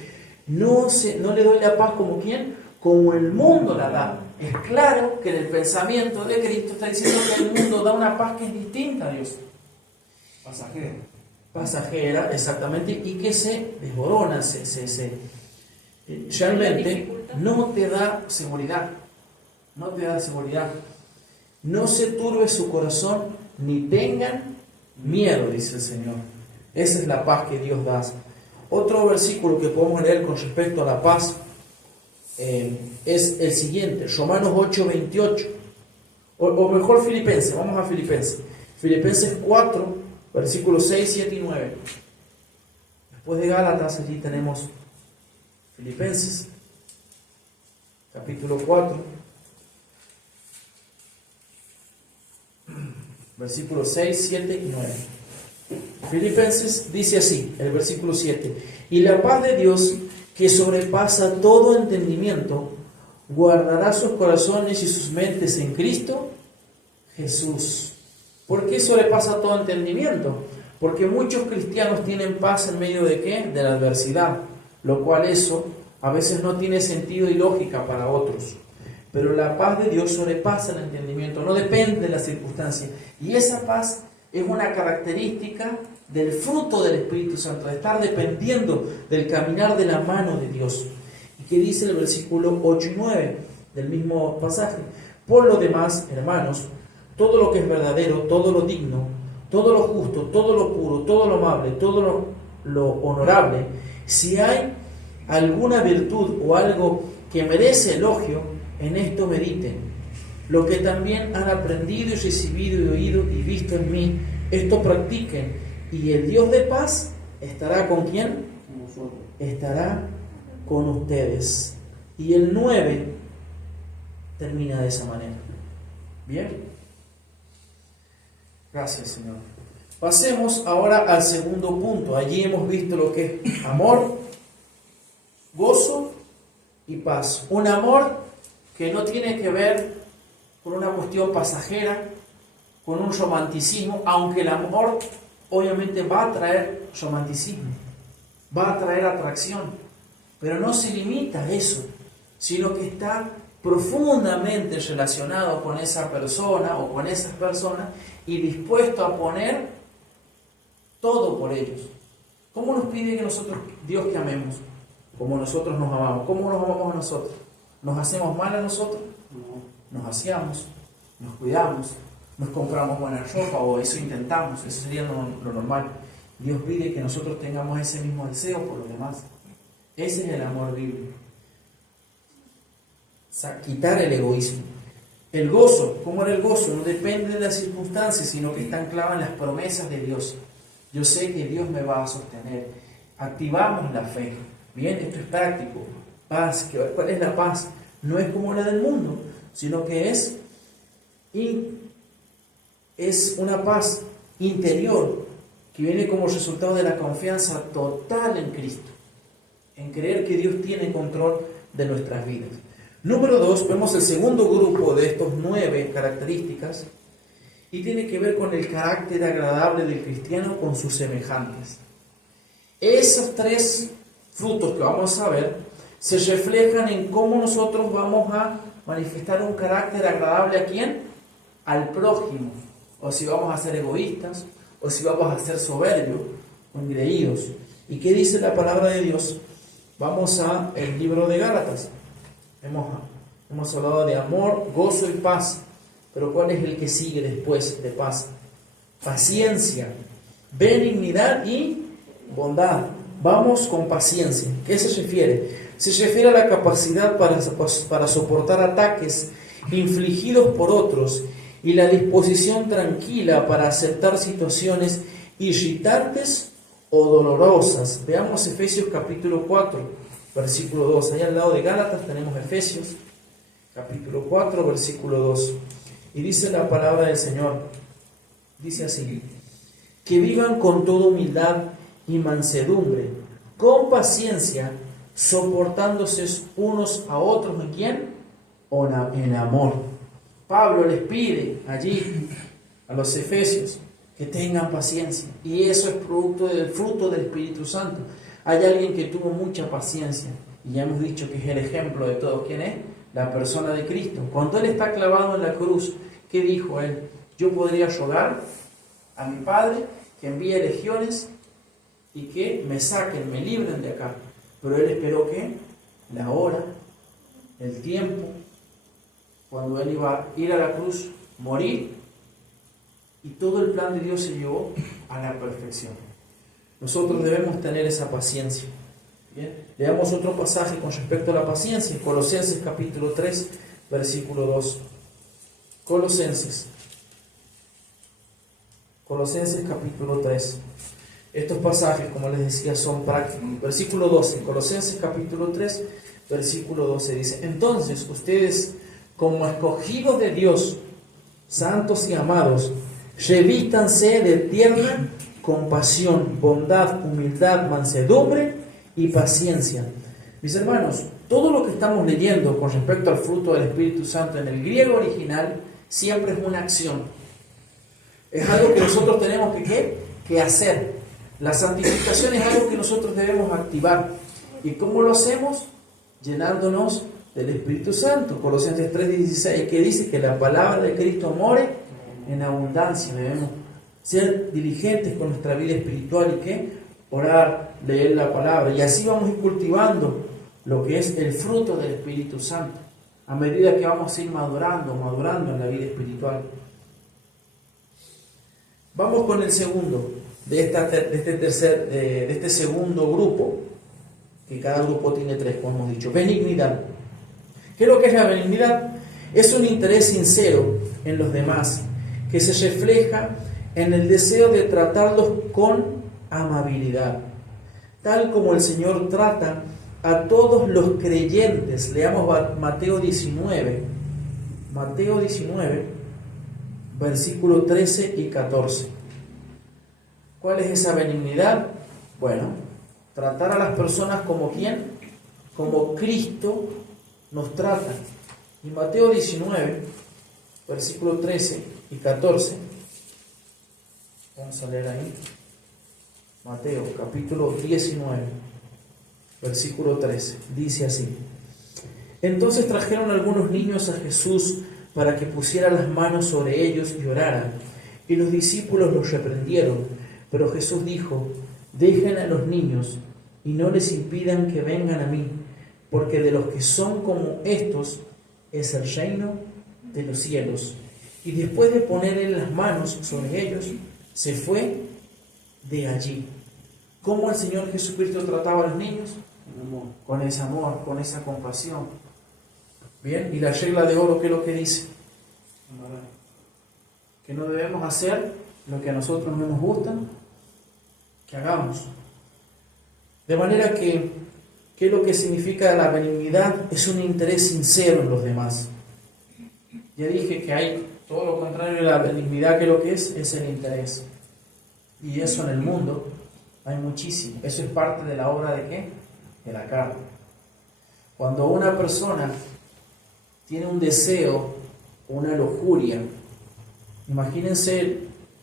no le doy la paz como ¿quién? Como el mundo la da. Es claro que en el pensamiento de Cristo está diciendo que el mundo da una paz que es distinta a Dios. Pasajera, exactamente, y que se desborona, realmente no te da seguridad. No te da seguridad. No se turbe su corazón, ni tengan miedo, dice el Señor. Esa es la paz que Dios da. Otro versículo que podemos leer con respecto a la paz es el siguiente, Romanos 8:28, o mejor Filipenses, vamos a Filipenses. Filipenses 4, versículos 6, 7 y 9. Después de Gálatas, allí tenemos Filipenses, capítulo 4, versículos 6, 7 y 9. Filipenses dice así, el versículo 7: y la paz de Dios, que sobrepasa todo entendimiento, guardará sus corazones y sus mentes en Cristo Jesús. ¿Por qué sobrepasa todo entendimiento? Porque muchos cristianos tienen paz en medio de ¿qué? De la adversidad, lo cual eso a veces no tiene sentido y lógica para otros. Pero la paz de Dios sobrepasa el entendimiento, no depende de las circunstancias. Y esa paz es una característica del fruto del Espíritu Santo, de estar dependiendo del caminar de la mano de Dios. ¿Y qué dice el versículo 8 y 9 del mismo pasaje? Por lo demás, hermanos, todo lo que es verdadero, todo lo digno, todo lo justo, todo lo puro, todo lo amable, todo lo honorable, si hay alguna virtud o algo que merece elogio, en esto mediten. Lo que también han aprendido y recibido y oído y visto en mí, esto practiquen, y el Dios de paz estará ¿con quién? Estará con ustedes. Y el 9 termina de esa manera. ¿Bien? Gracias, Señor. Pasemos ahora al segundo punto. Allí hemos visto lo que es amor, gozo y paz. Un amor que no tiene que ver con una cuestión pasajera, con un romanticismo, aunque el amor obviamente va a traer romanticismo, va a traer atracción, pero no se limita a eso, sino que está profundamente relacionado con esa persona o con esas personas y dispuesto a poner todo por ellos. ¿Cómo nos pide que nosotros, Dios, que amemos? Como nosotros nos amamos. ¿Cómo nos amamos a nosotros? ¿Nos hacemos mal a nosotros? Nos aseamos, nos cuidamos, nos compramos buena ropa, o eso intentamos, eso sería lo normal. Dios pide que nosotros tengamos ese mismo deseo por los demás. Ese es el amor bíblico. Quitar el egoísmo. El gozo, ¿cómo era el gozo? No depende de las circunstancias, sino que está anclado en las promesas de Dios. Yo sé que Dios me va a sostener. Activamos la fe. Bien, esto es práctico. Paz. ¿Cuál es la paz? No es como la del mundo, sino que es una paz interior que viene como resultado de la confianza total en Cristo, en creer que Dios tiene control de nuestras vidas. Número 2, vemos el segundo grupo de estos 9 características y tiene que ver con el carácter agradable del cristiano con sus semejantes. Esos 3 frutos que vamos a ver se reflejan en cómo nosotros vamos a manifestar un carácter agradable ¿a quién? Al prójimo. O si vamos a ser egoístas, o si vamos a ser soberbios o engreídos. ¿Y qué dice la palabra de Dios? Vamos al libro de Gálatas. Hemos hablado de amor, gozo y paz. Pero ¿cuál es el que sigue después de paz? Paciencia, benignidad y bondad. Vamos con paciencia. ¿Qué se refiere? Se refiere a la capacidad para soportar ataques infligidos por otros y la disposición tranquila para aceptar situaciones irritantes o dolorosas. Veamos Efesios capítulo 4, versículo 2. Ahí al lado de Gálatas tenemos Efesios capítulo 4, versículo 2. Y dice la palabra del Señor, dice así: que vivan con toda humildad y mansedumbre, con paciencia, soportándose unos a otros. ¿En quién? En amor. Pablo les pide allí a los efesios que tengan paciencia, y eso es producto del fruto del Espíritu Santo. Hay alguien que tuvo mucha paciencia, y ya hemos dicho que es el ejemplo de todos. ¿Quién es? La persona de Cristo. Cuando Él está clavado en la cruz, ¿qué dijo Él? Yo podría rogar a mi Padre que envíe legiones y que me saquen, me libren de acá. Pero Él esperó que la hora, el tiempo, cuando Él iba a ir a la cruz, morir, y todo el plan de Dios se llevó a la perfección. Nosotros debemos tener esa paciencia. Bien, leamos otro pasaje con respecto a la paciencia, Colosenses capítulo 3, versículo 2. Colosenses capítulo 3. Estos pasajes, como les decía, son prácticos. Versículo 12, Colosenses capítulo 3, versículo 12 dice: entonces ustedes, como escogidos de Dios, santos y amados, revístanse de tierna compasión, bondad, humildad, mansedumbre y paciencia. Mis hermanos, todo lo que estamos leyendo con respecto al fruto del Espíritu Santo en el griego original siempre es una acción. Es algo que nosotros tenemos que hacer. La santificación es algo que nosotros debemos activar. ¿Y cómo lo hacemos? Llenándonos del Espíritu Santo. Colosenses 3:16, que dice que la palabra de Cristo more en abundancia. Debemos ser diligentes con nuestra vida espiritual y orar, leer la palabra, y así vamos a ir cultivando lo que es el fruto del Espíritu Santo a medida que vamos a ir madurando en la vida espiritual. Vamos con el segundo de este segundo grupo, que cada grupo tiene tres, como hemos dicho: benignidad. ¿Qué es lo que es la benignidad? Es un interés sincero en los demás, que se refleja en el deseo de tratarlos con amabilidad, tal como el Señor trata a todos los creyentes. Leamos Mateo 19, versículos 13 y 14. ¿Cuál es esa benignidad? Bueno, tratar a las personas como ¿quién? Como Cristo nos trata. Y Mateo 19, versículos 13 y 14. Vamos a leer ahí. Mateo capítulo 19, versículo 13. Dice así: entonces trajeron algunos niños a Jesús para que pusiera las manos sobre ellos y orara. Y los discípulos los reprendieron. Pero Jesús dijo: dejen a los niños y no les impidan que vengan a mí, porque de los que son como estos es el reino de los cielos. Y después de ponerle las manos sobre ellos, se fue de allí. ¿Cómo el Señor Jesucristo trataba a los niños? Con ese amor, con esa compasión. Bien, y la regla de oro, ¿qué es lo que dice? Que no debemos hacer lo que a nosotros no nos gusta que hagamos. De manera que, ¿qué es lo que significa la benignidad? Es un interés sincero en los demás. Ya dije que hay todo lo contrario de la benignidad, que lo que es el interés. Y eso en el mundo hay muchísimo. Eso es parte de la obra de ¿qué? De la carne. Cuando una persona tiene un deseo, una lujuria, imagínense,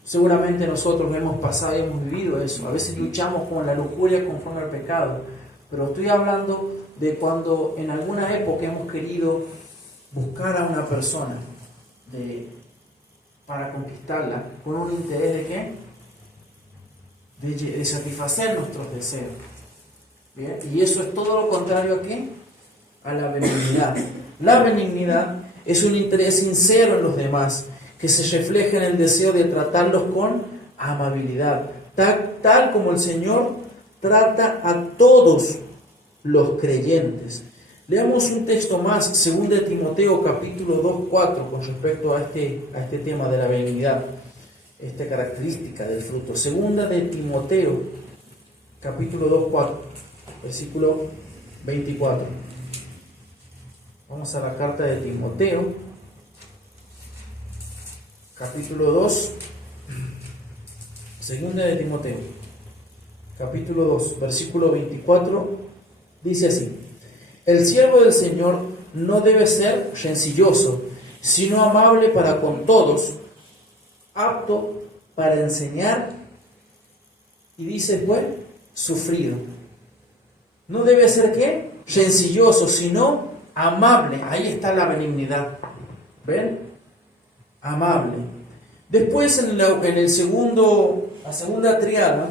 seguramente nosotros hemos pasado y hemos vivido eso. A veces luchamos con la lujuria conforme al pecado, pero estoy hablando de cuando en alguna época hemos querido buscar a una persona para conquistarla con un interés de ¿qué? De satisfacer nuestros deseos. ¿Bien? Y eso es todo lo contrario a ¿qué? A la benignidad. La benignidad es un interés sincero en los demás, que se refleja en el deseo de tratarlos con amabilidad, tal como el Señor trata a todos los creyentes. Leamos un texto más, 2 de Timoteo capítulo 2:4, con respecto a este tema de la benignidad, esta característica del fruto. 2 de Timoteo capítulo 2:4, versículo 24. Vamos a la carta de Timoteo, capítulo 2, 2 de Timoteo, capítulo 2, versículo 24, dice así: el siervo del Señor no debe ser rencilloso, sino amable para con todos, apto para enseñar, y dice pues, sufrido. No debe ser ¿qué? Rencilloso, sino amable. Ahí está la benignidad. ¿Ven? Amable. Después en la segunda triada,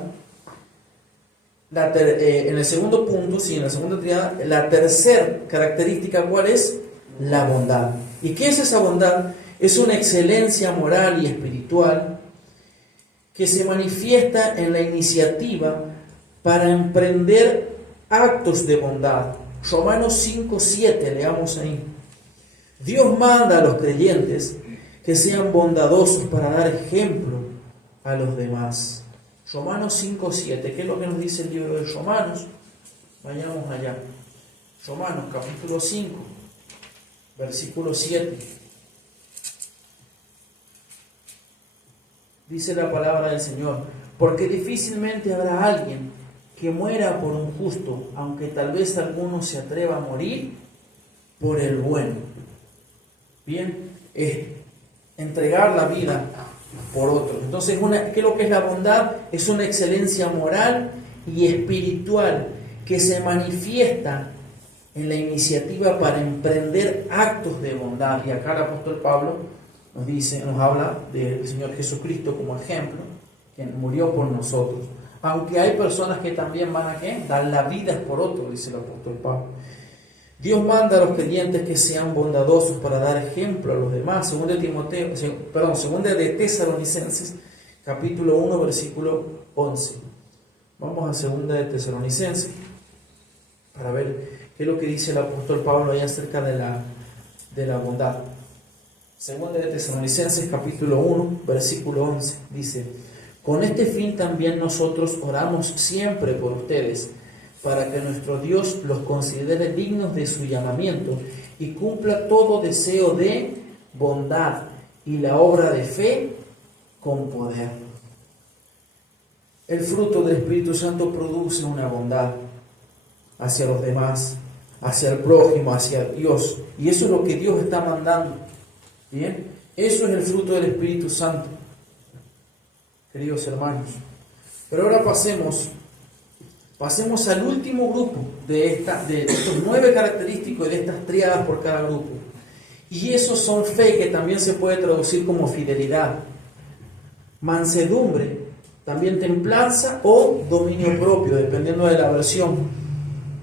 en el segundo punto, sí, en la segunda triada, la tercera característica, ¿cuál es? La bondad. ¿Y qué es esa bondad? Es una excelencia moral y espiritual que se manifiesta en la iniciativa para emprender actos de bondad. Romanos 5:7, leamos ahí. Dios manda a los creyentes que sean bondadosos para dar ejemplo a los demás. Romanos 5:7, ¿qué es lo que nos dice el libro de Romanos? Vayamos allá. Romanos capítulo 5, versículo 7. Dice la palabra del Señor: porque difícilmente habrá alguien que muera por un justo, aunque tal vez alguno se atreva a morir por el bueno. Bien, es entregar la vida por otro. Entonces, ¿qué es lo que es la bondad? Es una excelencia moral y espiritual que se manifiesta en la iniciativa para emprender actos de bondad. Y acá el apóstol Pablo nos habla del Señor Jesucristo como ejemplo, que murió por nosotros. Aunque hay personas que también van a ¿qué? Dar la vida por otro, dice el apóstol Pablo. Dios manda a los creyentes que sean bondadosos para dar ejemplo a los demás. 2 de Tesalonicenses, capítulo 1, versículo 11. Vamos a 2 de Tesalonicenses para ver qué es lo que dice el apóstol Pablo ahí acerca de la bondad. 2 de Tesalonicenses, capítulo 1, versículo 11, dice: con este fin también nosotros oramos siempre por ustedes, para que nuestro Dios los considere dignos de su llamamiento y cumpla todo deseo de bondad y la obra de fe con poder. El fruto del Espíritu Santo produce una bondad hacia los demás, hacia el prójimo, hacia Dios. Y eso es lo que Dios está mandando. ¿Bien? Eso es el fruto del Espíritu Santo, queridos hermanos. Pero ahora pasemos al último grupo de estos 9 característicos y de estas triadas por cada grupo. Y esos son fe, que también se puede traducir como fidelidad, mansedumbre, también templanza o dominio propio, dependiendo de la versión.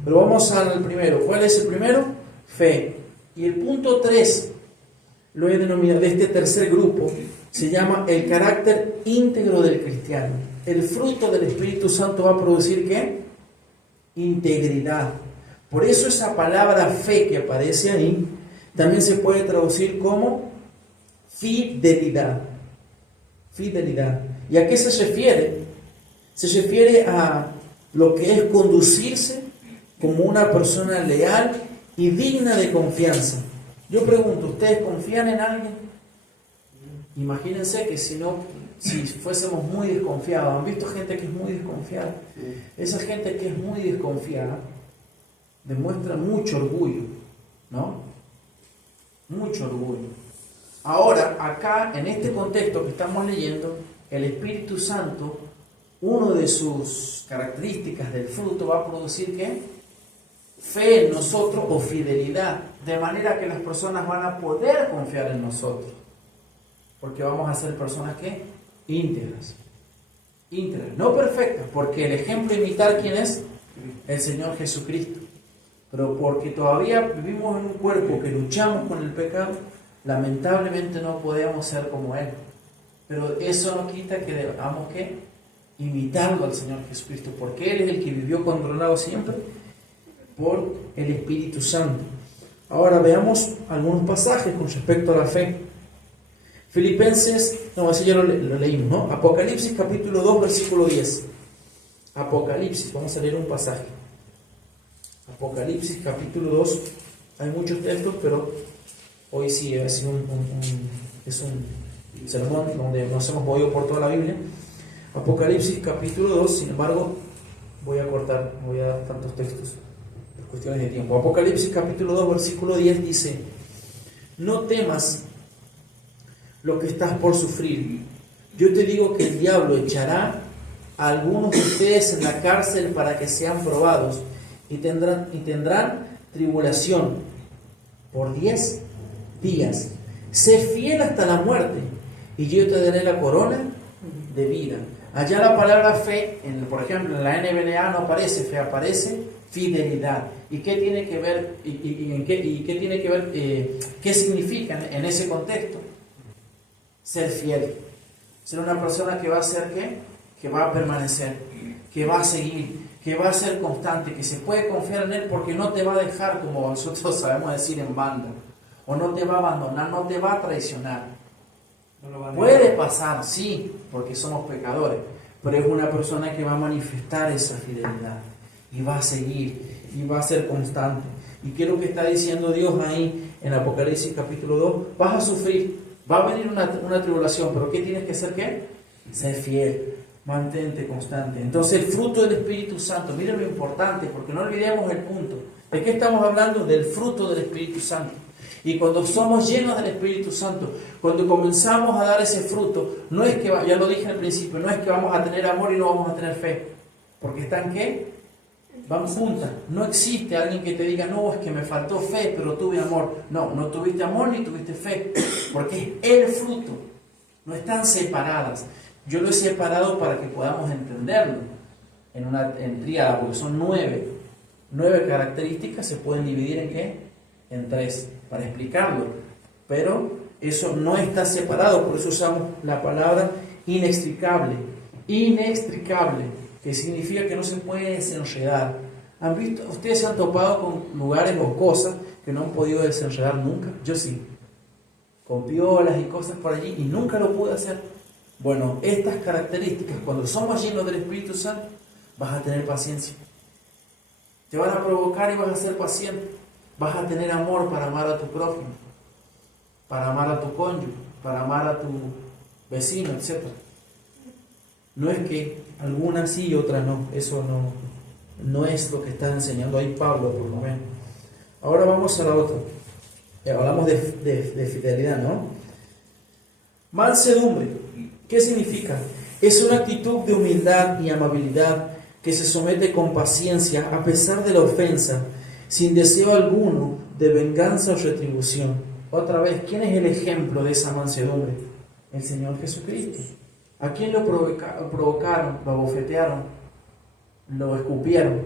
Pero vamos al primero. ¿Cuál es el primero? Fe. Y el punto 3, lo he denominado, de este tercer grupo, se llama el carácter íntegro del cristiano. El fruto del Espíritu Santo va a producir ¿qué? Integridad. Por eso esa palabra fe que aparece ahí también se puede traducir como fidelidad. Fidelidad. ¿Y a qué se refiere? Se refiere a lo que es conducirse como una persona leal y digna de confianza. Yo pregunto, ¿ustedes confían en alguien? Imagínense que si fuésemos muy desconfiados. ¿Han visto gente que es muy desconfiada? Esa gente que es muy desconfiada demuestra mucho orgullo, ¿no? Mucho orgullo. Ahora, acá, en este contexto que estamos leyendo, el Espíritu Santo, una de sus características del fruto va a producir ¿qué? fe en nosotros o fidelidad, de manera que las personas van a poder confiar en nosotros, porque vamos a ser personas que íntegras, no perfectas, porque el ejemplo a imitar, ¿quién es? El Señor Jesucristo. Pero porque todavía vivimos en un cuerpo que luchamos con el pecado, lamentablemente no podemos ser como Él. Pero eso no quita que debamos que imitarlo al Señor Jesucristo, porque Él es el que vivió controlado siempre por el Espíritu Santo. Ahora veamos algunos pasajes con respecto a la fe. Filipenses, no, así ya lo leímos, ¿no? Apocalipsis capítulo 2, versículo 10. Apocalipsis, vamos a leer un pasaje. Apocalipsis capítulo 2, hay muchos textos, pero hoy sí es un sermón donde nos hemos movido por toda la Biblia. Apocalipsis capítulo 2, sin embargo, voy a cortar, no voy a dar tantos textos por cuestiones de tiempo. Apocalipsis capítulo 2, versículo 10 dice: no temas lo que estás por sufrir. Yo te digo que el diablo echará a algunos de ustedes en la cárcel para que sean probados y tendrán tribulación por 10 días. Sé fiel hasta la muerte y yo te daré la corona de vida. Allá la palabra fe, por ejemplo, en la NBLA no aparece fe, aparece fidelidad. ¿Y qué tiene que ver? ¿Qué tiene que ver? ¿Qué significa en ese contexto? Ser fiel. Ser una persona que va a ser ¿qué? Que va a permanecer, que va a seguir, que va a ser constante, que se puede confiar en Él porque no te va a dejar, como nosotros sabemos decir, en banda, o no te va a abandonar, no te va a traicionar. Puede pasar, sí, porque somos pecadores, pero es una persona que va a manifestar esa fidelidad y va a seguir y va a ser constante. Y ¿qué es lo que está diciendo Dios ahí en Apocalipsis capítulo 2? Vas a sufrir, va a venir una tribulación, pero ¿qué tienes que hacer? ¿Qué? Ser fiel. Mantente constante. Entonces el fruto del Espíritu Santo, miren lo importante, porque no olvidemos el punto. ¿De qué estamos hablando? Del fruto del Espíritu Santo. Y cuando somos llenos del Espíritu Santo, cuando comenzamos a dar ese fruto, no es que, ya lo dije al principio, no es que vamos a tener amor y no vamos a tener fe. Porque están ¿qué? Van juntas. No existe alguien que te diga, no, es que me faltó fe, pero tuve amor. No, no tuviste amor ni tuviste fe. Porque es el fruto. No están separadas. Yo lo he separado para que podamos entenderlo en tríada, porque son 9. 9 características, se pueden dividir en ¿qué? En 3, para explicarlo. Pero eso no está separado, por eso usamos la palabra inextricable. Inextricable, que significa que no se puede desenredar. ¿Han visto? ¿Ustedes se han topado con lugares o cosas que no han podido desenredar nunca? Yo sí. Con piolas y cosas por allí, y nunca lo pude hacer. Bueno, estas características, cuando somos llenos del Espíritu Santo, vas a tener paciencia. Te van a provocar y vas a ser paciente. Vas a tener amor para amar a tu prójimo, para amar a tu cónyuge, para amar a tu vecino, etc. No es que algunas sí y otras no. Eso no es lo que está enseñando ahí Pablo, por lo menos. Ahora vamos a la otra. Hablamos de fidelidad, ¿no? Mansedumbre. ¿Qué significa? Es una actitud de humildad y amabilidad que se somete con paciencia a pesar de la ofensa, sin deseo alguno de venganza o retribución. Otra vez, ¿quién es el ejemplo de esa mansedumbre? El Señor Jesucristo. ¿A quién lo provocaron? Lo abofetearon, lo escupieron.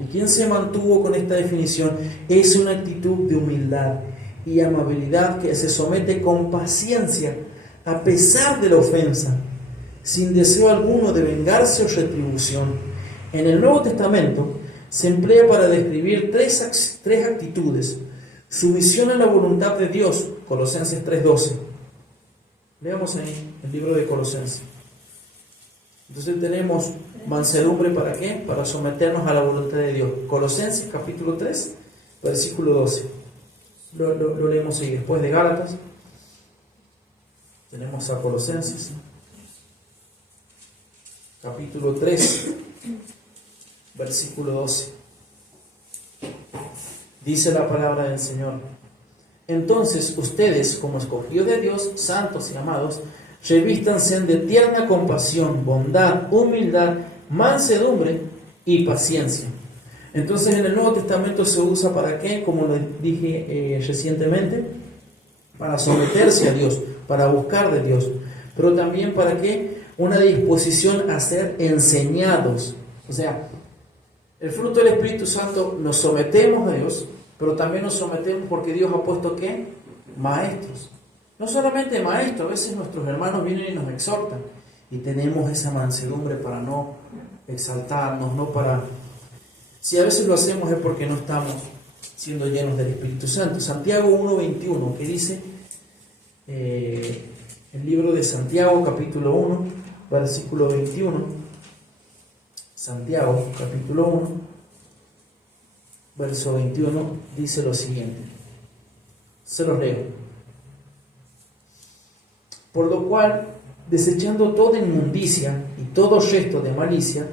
¿Y quién se mantuvo con esta definición? Es una actitud de humildad y amabilidad que se somete con paciencia a pesar de la ofensa, sin deseo alguno de vengarse o retribución. En el Nuevo Testamento se emplea para describir tres actitudes: sumisión a la voluntad de Dios, Colosenses 3:12. Leamos ahí el libro de Colosenses. Entonces tenemos mansedumbre, ¿para qué? Para someternos a la voluntad de Dios. Colosenses capítulo 3, versículo 12. Lo leemos ahí. Después de Gálatas tenemos a Colosenses capítulo 3, versículo 12. Dice la palabra del Señor: entonces ustedes, como escogidos de Dios, santos y amados, revístanse de tierna compasión, bondad, humildad, mansedumbre y paciencia. Entonces en el Nuevo Testamento se usa ¿para qué? Como lo dije recientemente, para someterse a Dios, para buscar de Dios, pero también ¿para qué? Una disposición a ser enseñados. O sea, el fruto del Espíritu Santo, nos sometemos a Dios, pero también nos sometemos porque Dios ha puesto ¿qué? Maestros. No solamente maestros, a veces nuestros hermanos vienen y nos exhortan y tenemos esa mansedumbre para no exaltarnos, no para... Si a veces lo hacemos es porque no estamos siendo llenos del Espíritu Santo. Santiago 1:21, que dice, el libro de Santiago, capítulo 1, versículo 21. Santiago, capítulo 1, verso 21, dice lo siguiente. Se los leo. Por lo cual, desechando toda inmundicia y todo resto de malicia,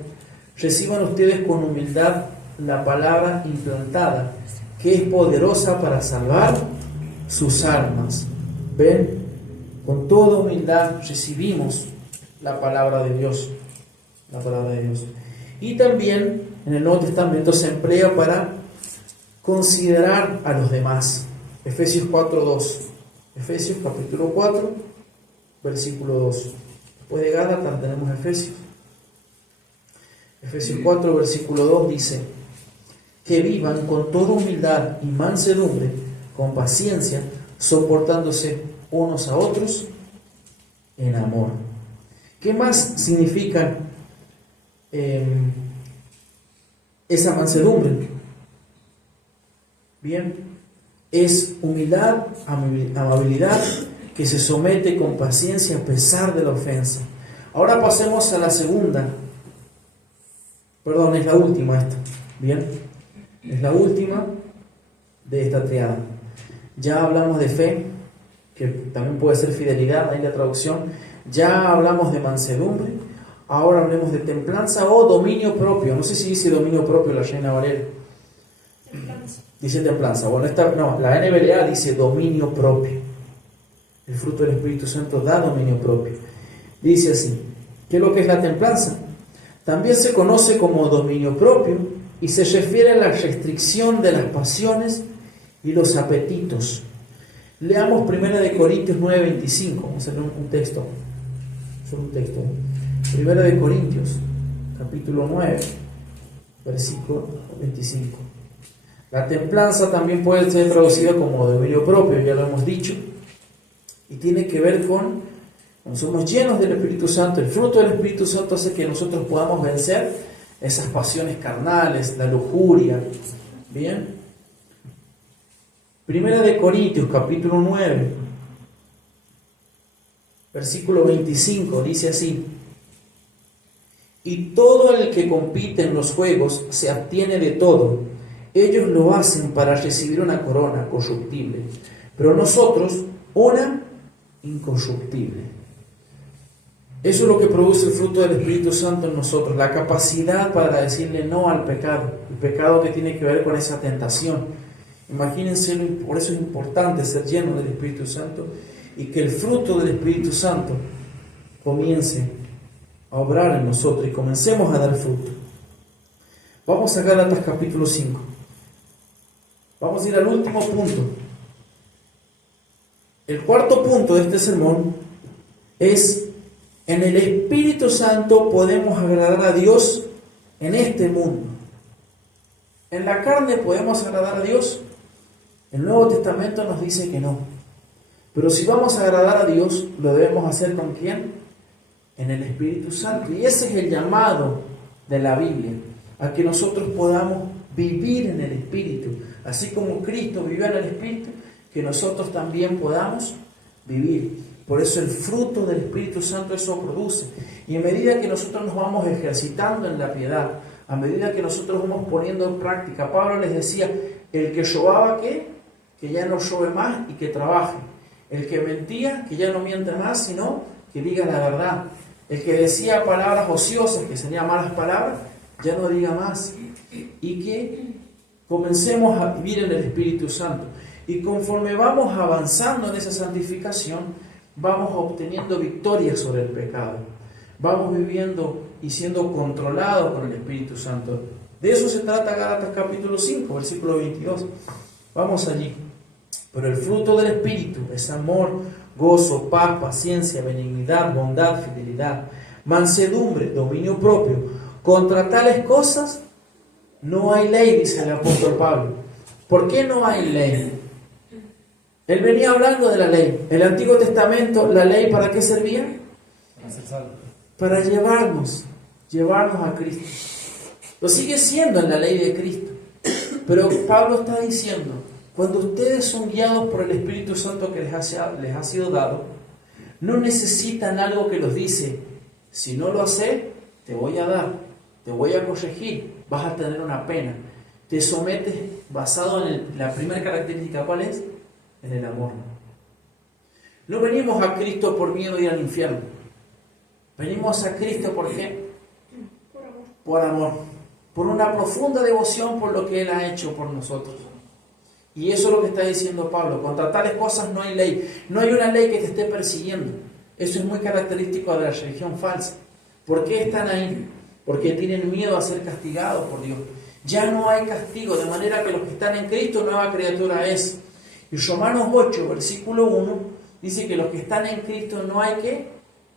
reciban ustedes con humildad la palabra implantada, que es poderosa para salvar sus almas. ¿Ven? Con toda humildad recibimos la palabra de Dios. La palabra de Dios. Y también en el Nuevo Testamento se emplea para considerar a los demás. Efesios 4:2. Efesios capítulo 4, versículo 2. Después de Gálatas tenemos Efesios. Efesios 4, versículo 2 dice: que vivan con toda humildad y mansedumbre, con paciencia, soportándose unos a otros en amor. ¿Qué más significa esa mansedumbre? Bien, es humildad, amabilidad, que se somete con paciencia a pesar de la ofensa. Ahora pasemos a la segunda. Perdón, es la última esta. Bien, es la última de esta triada. Ya hablamos de fe, que también puede ser fidelidad, ahí la traducción. Ya hablamos de mansedumbre. Ahora hablemos de templanza o dominio propio. No sé si dice dominio propio la Reina Valera. Dice templanza. Bueno, la NBLA dice dominio propio. El fruto del Espíritu Santo da dominio propio. Dice así: ¿qué es lo que es la templanza? También se conoce como dominio propio y se refiere a la restricción de las pasiones y los apetitos. Leamos 1 Corintios 9:25. Vamos a leer un texto. Solo un texto. 1 Corintios, capítulo 9, versículo 25. La templanza también puede ser traducida como dominio propio, ya lo hemos dicho, y tiene que ver con, cuando somos llenos del Espíritu Santo, el fruto del Espíritu Santo hace que nosotros podamos vencer esas pasiones carnales, la lujuria. Bien. 1 Corintios, capítulo 9, versículo 25, dice así: y todo el que compite en los juegos se abstiene de todo. Ellos lo hacen para recibir una corona corruptible, pero nosotros una incorruptible. Eso es lo que produce el fruto del Espíritu Santo en nosotros, la capacidad para decirle no al pecado, el pecado que tiene que ver con esa tentación. Imagínense, por eso es importante ser lleno del Espíritu Santo y que el fruto del Espíritu Santo comience a obrar en nosotros y comencemos a dar fruto. Vamos a Gálatas capítulo 5. Vamos a ir al último punto. El cuarto punto de este sermón es: en el Espíritu Santo podemos agradar a Dios en este mundo. ¿En la carne podemos agradar a Dios? El Nuevo Testamento nos dice que no. Pero si vamos a agradar a Dios, lo debemos hacer ¿con quién? En el Espíritu Santo. Y ese es el llamado de la Biblia, a que nosotros podamos vivir en el Espíritu. Así como Cristo vivió en el Espíritu, que nosotros también podamos vivir. Por eso el fruto del Espíritu Santo eso produce. Y a medida que nosotros nos vamos ejercitando en la piedad, a medida que nosotros vamos poniendo en práctica, Pablo les decía: el que robaba, ¿qué? Que ya no robe más y que trabaje. El que mentía, que ya no miente más, sino que diga la verdad. El que decía palabras ociosas, que serían malas palabras, ya no diga más. Y que comencemos a vivir en el Espíritu Santo. Y conforme vamos avanzando en esa santificación, vamos obteniendo victoria sobre el pecado. Vamos viviendo y siendo controlados por el Espíritu Santo. De eso se trata Gálatas capítulo 5, versículo 22. Vamos allí. Pero el fruto del Espíritu es amor, gozo, paz, paciencia, benignidad, bondad, fidelidad, mansedumbre, dominio propio. Contra tales cosas no hay ley, dice el apóstol Pablo. ¿Por qué no hay ley? Él venía hablando de la ley. El Antiguo Testamento, ¿la ley para qué servía? Para llevarnos a Cristo. Lo sigue siendo en la ley de Cristo. Pero Pablo está diciendo, cuando ustedes son guiados por el Espíritu Santo que les ha sido dado, no necesitan algo que los dice, si no lo haces, te voy a dar, te voy a corregir, vas a tener una pena. Te sometes basado en la primera característica, ¿cuál es? En el amor. No venimos a Cristo por miedo de ir al infierno. Venimos a Cristo ¿por qué? Por amor. Por una profunda devoción por lo que Él ha hecho por nosotros. Y eso es lo que está diciendo Pablo. Contra tales cosas no hay ley. No hay una ley que te esté persiguiendo. Eso es muy característico de la religión falsa. ¿Por qué están ahí? Porque tienen miedo a ser castigados por Dios. Ya no hay castigo, de manera que los que están en Cristo, nueva criatura es. Y Romanos 8, versículo 1, dice que los que están en Cristo no hay ¿qué?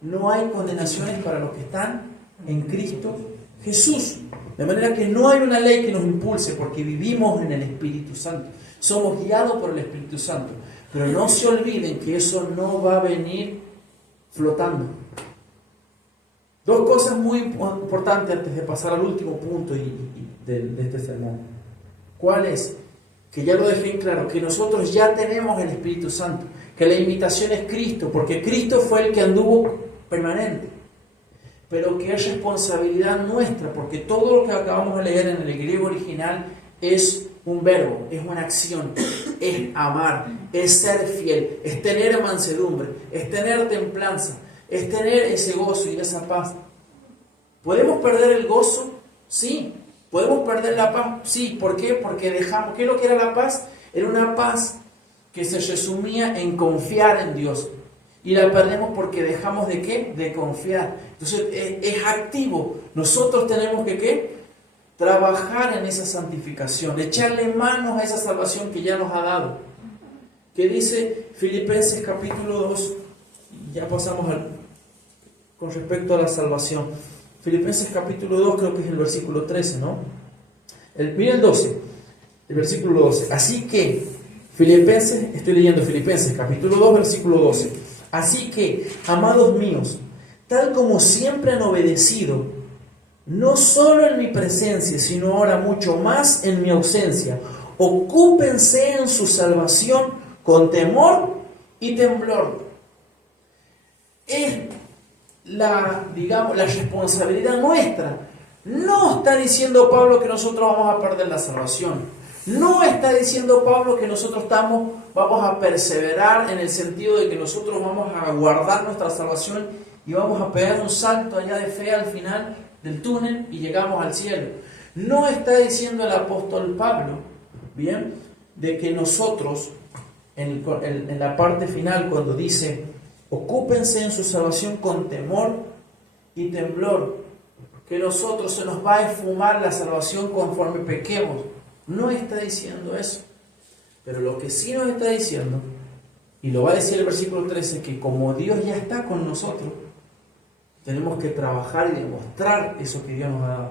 No hay condenaciones para los que están en Cristo Jesús. De manera que no hay una ley que nos impulse, porque vivimos en el Espíritu Santo. Somos guiados por el Espíritu Santo. Pero no se olviden que eso no va a venir flotando. Dos cosas muy importantes antes de pasar al último punto de este sermón. ¿Cuál es? Que ya lo dejé en claro, que nosotros ya tenemos el Espíritu Santo, que la imitación es Cristo, porque Cristo fue el que anduvo permanente, pero que es responsabilidad nuestra, porque todo lo que acabamos de leer en el griego original es un verbo, es una acción, es amar, es ser fiel, es tener mansedumbre, es tener templanza, es tener ese gozo y esa paz. ¿Podemos perder el gozo? Sí. ¿Podemos perder la paz? Sí. ¿Por qué? Porque dejamos... ¿Qué es lo que era la paz? Era una paz que se resumía en confiar en Dios. Y la perdemos porque dejamos ¿de qué? De confiar. Entonces es activo. Nosotros tenemos que ¿qué? Trabajar en esa santificación, echarle manos a esa salvación que ya nos ha dado. ¿Qué dice Filipenses capítulo 2? Ya pasamos con respecto a la salvación. Filipenses capítulo 2 creo que es el versículo 13, ¿no? Mira el 12, el versículo 12. Así que, estoy leyendo Filipenses capítulo 2, versículo 12. Así que, amados míos, tal como siempre han obedecido, no solo en mi presencia, sino ahora mucho más en mi ausencia, ocúpense en su salvación con temor y temblor. Es la responsabilidad nuestra. No está diciendo Pablo que nosotros vamos a perder la salvación. No está diciendo Pablo que nosotros vamos a perseverar en el sentido de que nosotros vamos a guardar nuestra salvación y vamos a pegar un salto allá de fe al final del túnel y llegamos al cielo. No está diciendo el apóstol Pablo, bien, de que nosotros en la parte final cuando dice ocúpense en su salvación con temor y temblor, que nosotros se nos va a esfumar la salvación conforme pequemos. No está diciendo eso. Pero lo que sí nos está diciendo, y lo va a decir el versículo 13, que como Dios ya está con nosotros, tenemos que trabajar y demostrar eso que Dios nos ha dado.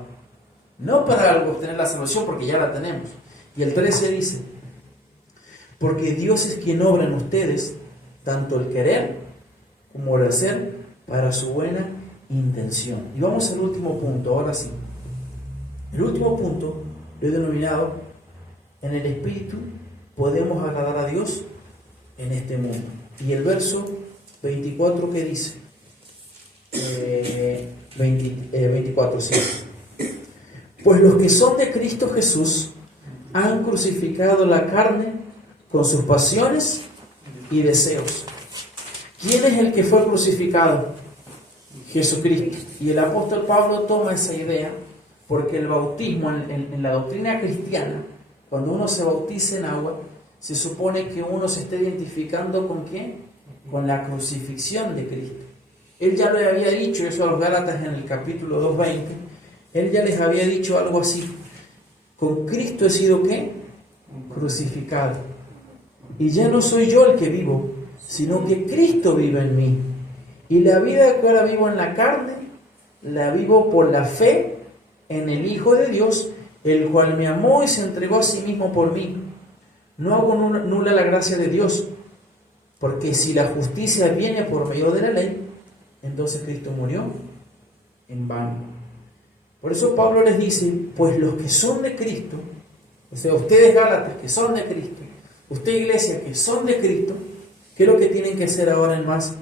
No para obtener la salvación, porque ya la tenemos. Y el 13 dice, porque Dios es quien obra en ustedes, tanto el querer como el hacer para su buena intención. Y vamos al último punto, ahora sí. El último punto lo he denominado, en el Espíritu podemos agradar a Dios en este mundo. Y el verso 24 que dice, 24, sí. Pues los que son de Cristo Jesús han crucificado la carne con sus pasiones y deseos. ¿Quién es el que fue crucificado? Jesucristo. Y el apóstol Pablo toma esa idea porque el bautismo en la doctrina cristiana, cuando uno se bautiza en agua, se supone que uno se está identificando ¿con qué? Con la crucifixión de Cristo. Él ya le había dicho eso a los Gálatas en el capítulo 2:20. Él ya les había dicho algo así. Con Cristo he sido ¿qué? Crucificado. Y ya no soy yo el que vivo, sino que Cristo vive en mí. Y la vida que ahora vivo en la carne, la vivo por la fe en el Hijo de Dios, el cual me amó y se entregó a sí mismo por mí. No hago nula la gracia de Dios, porque si la justicia viene por medio de la ley, entonces Cristo murió en vano. Por eso Pablo les dice, pues los que son de Cristo, o sea, ustedes Gálatas que son de Cristo, usted iglesia que son de Cristo, ¿qué es lo que tienen que hacer ahora en más?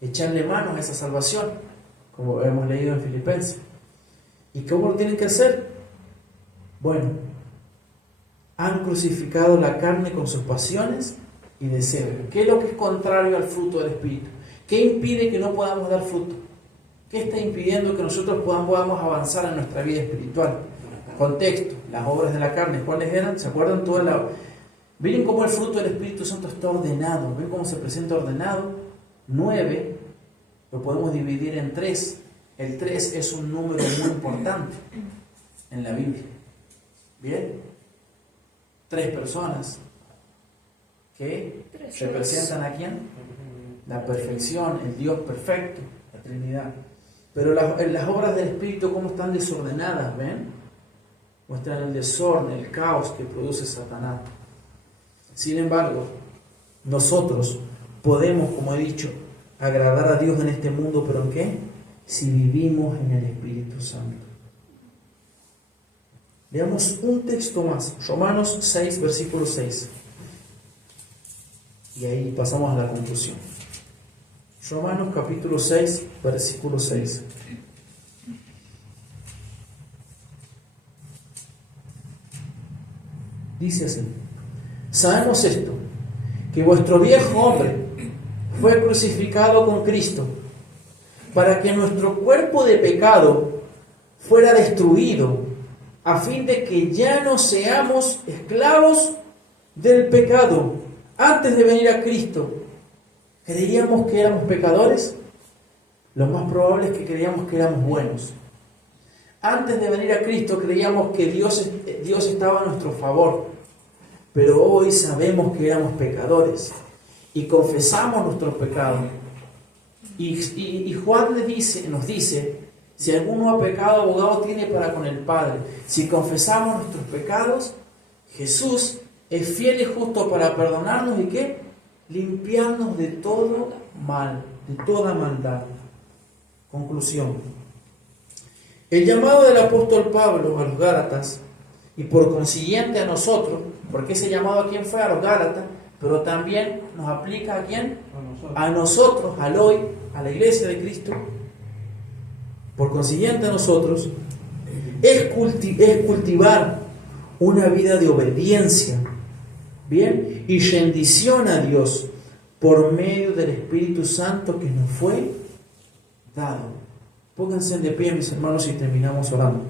Echarle manos a esa salvación, como hemos leído en Filipenses. ¿Y cómo lo tienen que hacer? Bueno, han crucificado la carne con sus pasiones y deseos. ¿Qué es lo que es contrario al fruto del Espíritu? ¿Qué impide que no podamos dar fruto? ¿Qué está impidiendo que nosotros podamos avanzar en nuestra vida espiritual? Contexto, las obras de la carne, ¿cuáles eran? ¿Se acuerdan? ¿Ven cómo el fruto del Espíritu Santo está ordenado? ¿Ven cómo se presenta ordenado? 9 lo podemos dividir en 3. El 3 es un número muy importante en la Biblia. ¿Bien? 3 personas que representan ¿a quién? La perfección, el Dios perfecto, la Trinidad. Pero las obras del Espíritu, ¿cómo están desordenadas? ¿Ven? Muestran el desorden, el caos que produce Satanás. Sin embargo, nosotros podemos, como he dicho, agradar a Dios en este mundo, ¿pero en qué? Si vivimos en el Espíritu Santo. Veamos un texto más, Romanos 6, versículo 6. Y ahí pasamos a la conclusión. Romanos capítulo 6, versículo 6. Dice así: sabemos esto, que vuestro viejo hombre fue crucificado con Cristo, para que nuestro cuerpo de pecado fuera destruido, a fin de que ya no seamos esclavos del pecado. Antes de venir a Cristo, ¿creíamos que éramos pecadores? Lo más probable es que creíamos que éramos buenos. Antes de venir a Cristo creíamos que Dios estaba a nuestro favor, pero hoy sabemos que éramos pecadores y confesamos nuestros pecados. Y Juan nos dice, si alguno ha pecado, abogado tiene para con el Padre. Si confesamos nuestros pecados, Jesús es fiel y justo para perdonarnos y ¿qué? Limpiarnos de todo mal, de toda maldad. Conclusión. El llamado del apóstol Pablo a los Gálatas, y por consiguiente a nosotros, porque ese llamado a quién fue, a los Gálatas, pero también nos aplica a quién, a nosotros, al hoy, a la iglesia de Cristo. Por consiguiente a nosotros, es cultivar una vida de obediencia, ¿bien? Y rendición a Dios por medio del Espíritu Santo que nos fue dado. Pónganse de pie, mis hermanos, y terminamos orando.